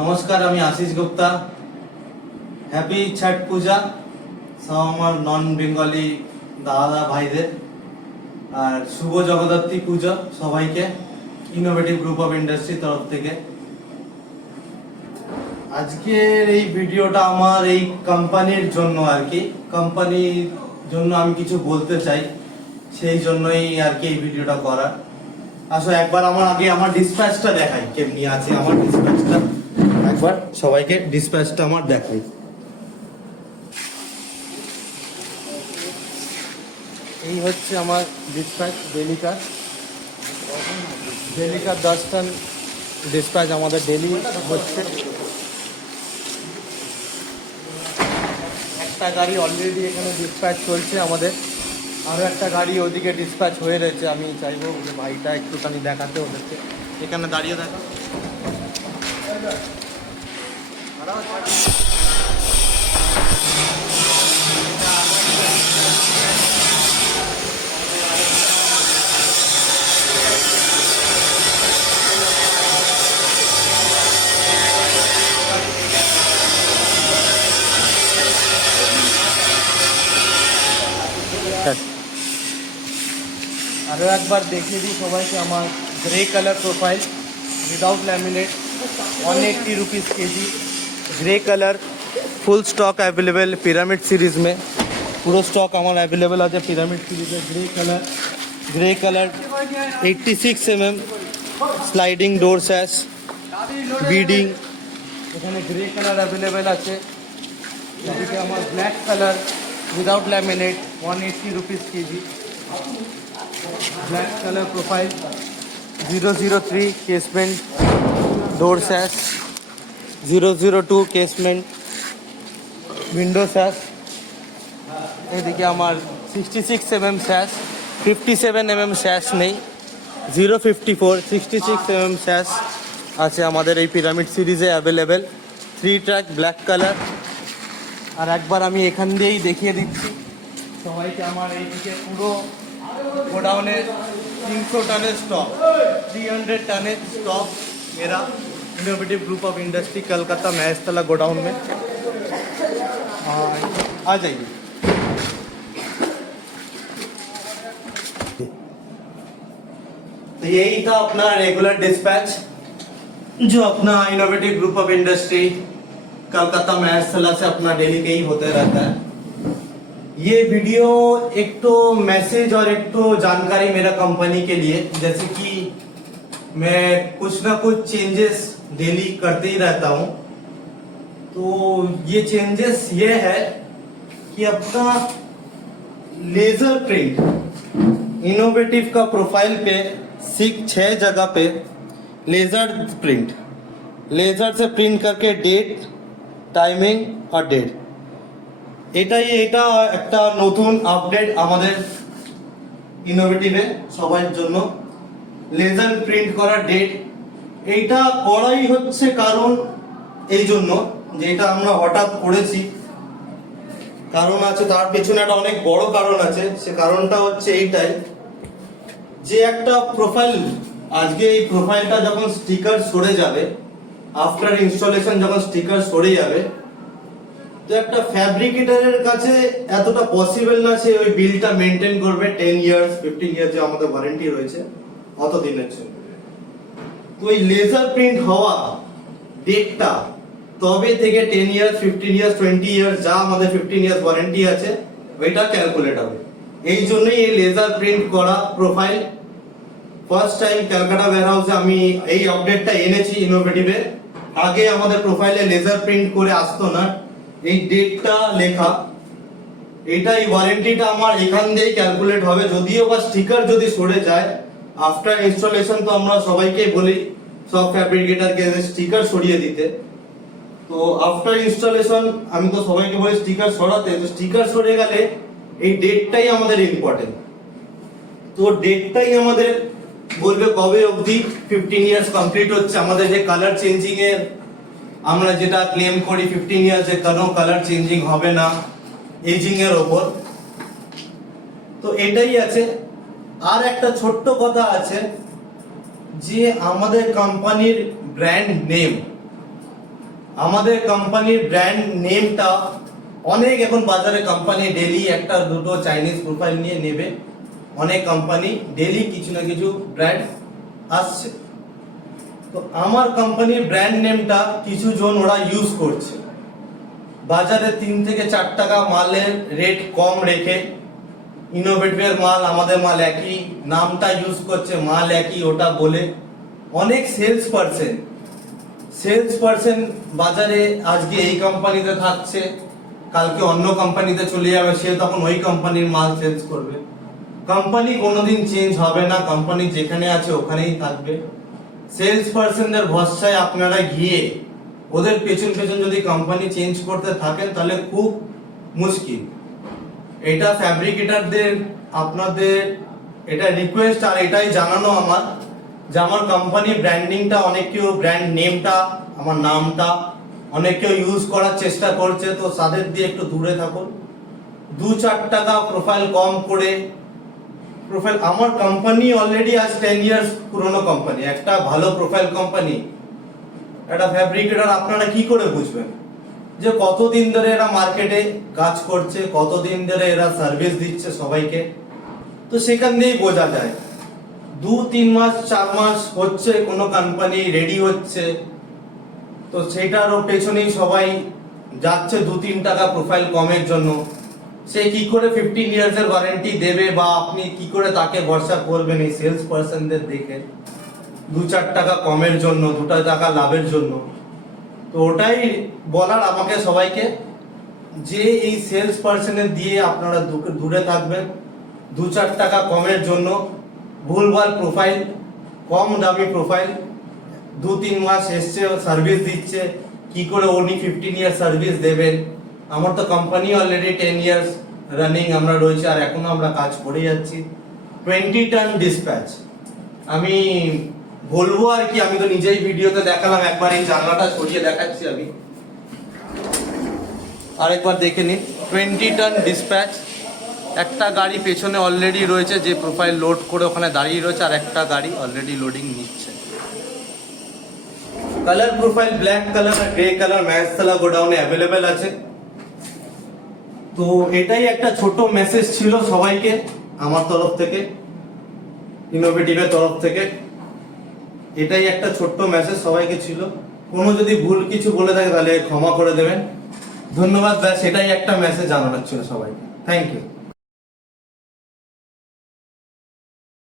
নমস্কার, আমি আশিস গুপ্তা। হ্যাপি ছট পূজা সব আমার নন বেঙ্গলি দাদা ভাইদের, আর শুভ জগদ্ধাত্রী পুজো সবাইকে ইনোভেটিভ গ্রুপ অফ ইন্ডাস্ট্রি তরফ থেকে। আজকের এই ভিডিওটা আমার এই কোম্পানির জন্য আর কি, কোম্পানির জন্য আমি কিছু বলতে চাই, সেই জন্যই আর কি এই ভিডিওটা করা। আসলে একবার আমার ডিসপ্যাচটা দেখাই কেমনি আছে আমার ডিসপ্যাচটা, একবার সবাইকে ডিসপ্যাচটা আমার দেখাই। এই হচ্ছে আমার ডিসপ্যাচ ডেলিকার 10 টন ডিসপ্যাচ আমাদের ডেলি হচ্ছে। একটা গাড়ি অলরেডি এখানে ডিসপ্যাচ চলছে আমাদের, আরও একটা গাড়ি ওদিকে ডিসপ্যাচ হয়ে রয়েছে। আমি চাইবো যে ভাইটা একটুখানি দেখাতে ওদেরকে, এখানে দাঁড়িয়ে দেখা। আরও একবার দেখিয়ে দিই সবাইকে আমার grey colour profile without laminate 180 rupees KG. Grey colour full stock available pyramid series में, पूरा स्टॉक हमारा अवेलेबल आज पिरामिड सीरीज में। Grey colour 86 mm sliding door sash beading এখানে গ্রে কালার अवेलेबल আছে। এদিকে আমার black colour without laminate 180 rupees KG. Black colour profile 003 casement door sash, 002 casement window sash. এদিকে আমার 66 mm স্যাশ, 57 mm স্যাশ নেই, 054 66 mm স্যাশ আছে আমাদের এই পিরামিড সিরিজে অ্যাভেলেবেল। 3 track black colour. আর একবার আমি এখান দিয়েই দেখিয়ে দিচ্ছি সবাইকে আমার এইদিকে পুরো godown 300 ton stock, 300 ton stock मेरा innovative group of industry Calcutta Maheshtala godown में। आ जाइए। तो यही था अपना रेगुलर डिस्पैच जो अपना innovative group of industry Calcutta Maheshtala से अपना डेली के ही होते रहता है। ये वीडियो एक तो मैसेज और एक तो जानकारी मेरा कंपनी के लिए, जैसे कि मैं कुछ ना कुछ चेंजेस डेली करते ही रहता हूँ। तो ये चेंजेस ये है कि अपना लेजर प्रिंट इनोवेटिव का प्रोफाइल पे 6 जगह पे लेजर से प्रिंट करके डेट, टाइमिंग और डेट, এটা একটা নতুন আপডেট আমাদের ইনোভেটিভে সবার জন্য। লেজার প্রিন্ট করা ডেট এইটা করাই হচ্ছে কারণ এই জন্য যে এটা আমরা হঠাৎ করেছি, কারণ আছে তার পেছনে একটা অনেক বড় কারণ আছে। সে কারণটা হচ্ছে এইটাই যে একটা প্রোফাইল, আজকে এই প্রোফাইলটা যখন স্টিকার সরে যাবে, আফটার ইনস্টলেশন যখন স্টিকার সরে যাবে, তো একটা ফ্যাব্রিকেটরের কাছে এতটা পসিবল না সে ওই বিলটা মেনটেন করবে 10 ইয়ার্স 15 ইয়ার্স যে আমাদের ওয়ারেন্টি রয়েছে অত দিনের জন্য। তো এই লেজার প্রিন্ট হওয়া ডেটটা তবে থেকে 10 ইয়ার্স 15 ইয়ার্স 20 ইয়ার্স যা আমাদের 15 ইয়ার্স ওয়ারেন্টি আছে ওইটা ক্যালকুলেট হবে। এই জন্যই এই লেজার প্রিন্ট করা প্রোফাইল ফার্স্ট টাইম ক্যালকাটা ওয়্যারহাউসে আমি এই আপডেটটা এনেছি ইনোভেটিভে। আগে আমাদের প্রোফাইলে লেজার প্রিন্ট করে আসতো না, এই ডেটটা লেখা, এইটাই ওয়ারেন্টিটা আমার এখান দিয়েই ক্যালকুলেট হবে। যদিও বা স্টিকার যদি সরে যায় আফটার ইনস্টলেশন, তো আমরা সবাইকে বলি সব ফ্যাব্রিকেটরকে স্টিকার সরিয়ে দিতে। তো আফটার ইনস্টলেশন আমি তো সবাইকে বলি স্টিকার সরাতে, তো স্টিকার সরে গেলে এই ডেটটাই আমাদের ইম্পর্টেন্ট। তো ডেটটাই আমাদের বলবে কবে অবধি 15 ইয়ার্স কমপ্লিট হচ্ছে। আমাদের যে কালার চেঞ্জিং এর আমরা যেটা ক্লেম করি 15 ইয়ার্স এ কোনো কালার চেঞ্জিং হবে না এজিং এর ওপর, তো এটাই আছে। আর একটা ছোট্ট কথা আছে যে আমাদের কোম্পানির ব্র্যান্ড নেম আমাদের কোম্পানির ব্র্যান্ড নেমটা অনেক এখন বাজারে কোম্পানি ডেলি একটা দুটো চাইনিজ প্রোফাইল নিয়ে নেবে, অনেক কোম্পানি ডেলি কিছু না কিছু ব্র্যান্ড আসছে। তো আমার কোম্পানির ব্র্যান্ড নেমটা কিছু জন ওরা ইউজ করছে, বাজারে 3 থেকে 4 টাকা মালের রেট কম রেখে ইনোভেটিভের মাল আমাদের মাল একই, নামটা ইউজ করছে, মাল একই, ওটা বলে অনেক সেলস পারসন বাজারে আজকে এই কোম্পানিতে থাকছে, কালকে অন্য কোম্পানিতে চলে যাবে, সে তখন ওই কোম্পানির মাল সেলস করবে। কোম্পানি কোনোদিন চেঞ্জ হবে না, কোম্পানি যেখানে আছে ওখানেই থাকবে। সেলস পারসনদের ভরসায় আপনারা গিয়ে ওদের পেছন পেছন যদি কোম্পানি চেঞ্জ করতে থাকেন তাহলে খুব মুশকিল। এটা ফ্যাব্রিকেটরদের আপনাদের এটা রিকোয়েস্ট আর এটাই জানানো আমার যে আমার কোম্পানি ব্র্যান্ডিংটা অনেক কেউ ব্র্যান্ড নেমটা আমার নামটা অনেক কেউ ইউজ করার চেষ্টা করছে, তো তাদের দিয়ে একটু দূরে থাকুন। 2-4 টাকা প্রোফাইল কম করে প্রোফাইল, আমার কোম্পানি অলরেডি আজ 10 ইয়ার্স পুরনো কোম্পানি, একটা ভালো প্রোফাইল কোম্পানি, একটা ফ্যাব্রিকেটর আপনারা কি করে বুঝবেন যে কতদিন ধরে এরা মার্কেটে কাজ করছে, কতদিন ধরে এরা সার্ভিস দিচ্ছে সবাইকে, তো সেখান দিয়েই বোঝা যায়। 2-3 মাস 4 মাস হচ্ছে কোনো কোম্পানি রেডি হচ্ছে, তো সেটারও পেছনেই সবাই যাচ্ছে 2-3 টাকা প্রোফাইল কমের জন্য। সে কি করে 15 ইয়ার্স এর ওয়ারেন্টি দেবে বা আপনি কি করে তাকে ভরসা করবেন এই সেলস পারসনদের দেখে 2-4 টাকা কমের জন্য, 2 টাকা লাভের জন্য? তো ওটাই বলার আমাকে সবাইকে যে এই সেলস পারসনের দিয়ে আপনারা দূরে থাকবেন। 2-4 টাকা কমের জন্য ভুলভাল প্রোফাইল, কম দামি প্রোফাইল, 2-3 মাস এসছে সার্ভিস দিচ্ছে, কি করে উনি 15 ইয়ার সার্ভিস দেবেন? আমার তো কোম্পানি অলরেডি 10 ইয়ার্স রানিং আমরা রয়েছে আর এখনো আমরা কাজ করে যাচ্ছি। 20 টন ডিসপ্যাচ আমি বলবো আর কি, আমি তো নিজেই ভিডিওতে দেখালাম, একবার এই জানলাটা সরিয়ে দেখাচ্ছি আমি, আরেকবার দেখে নিন। 20 টন ডিসপ্যাচ, একটা গাড়ি পেছনে অলরেডি রয়েছে যে প্রোফাইল লোড করে ওখানে দাঁড়িয়ে রয়েছে, আর একটা গাড়ি অলরেডি লোডিং নিচ্ছে। কালার প্রোফাইল ব্ল্যাক কালার আর গ্রে কালার ম্যাচতলা গোডাউনে অ্যাভেলেবেল আছে। তো এটাই একটা ছোট মেসেজ ছিল সবাইকে আমার তরফ থেকে, ইনোভেটিভের তরফ থেকে, এটাই একটা ছোট্ট মেসেজ সবাইকে ছিল। কোনো যদি ভুল কিছু বলে থাকে তাহলে ক্ষমা করে দেবেন, ধন্যবাদ। ব্যাস এটাই একটা মেসেজ জানানোর ছিল সবাইকে। Thank you.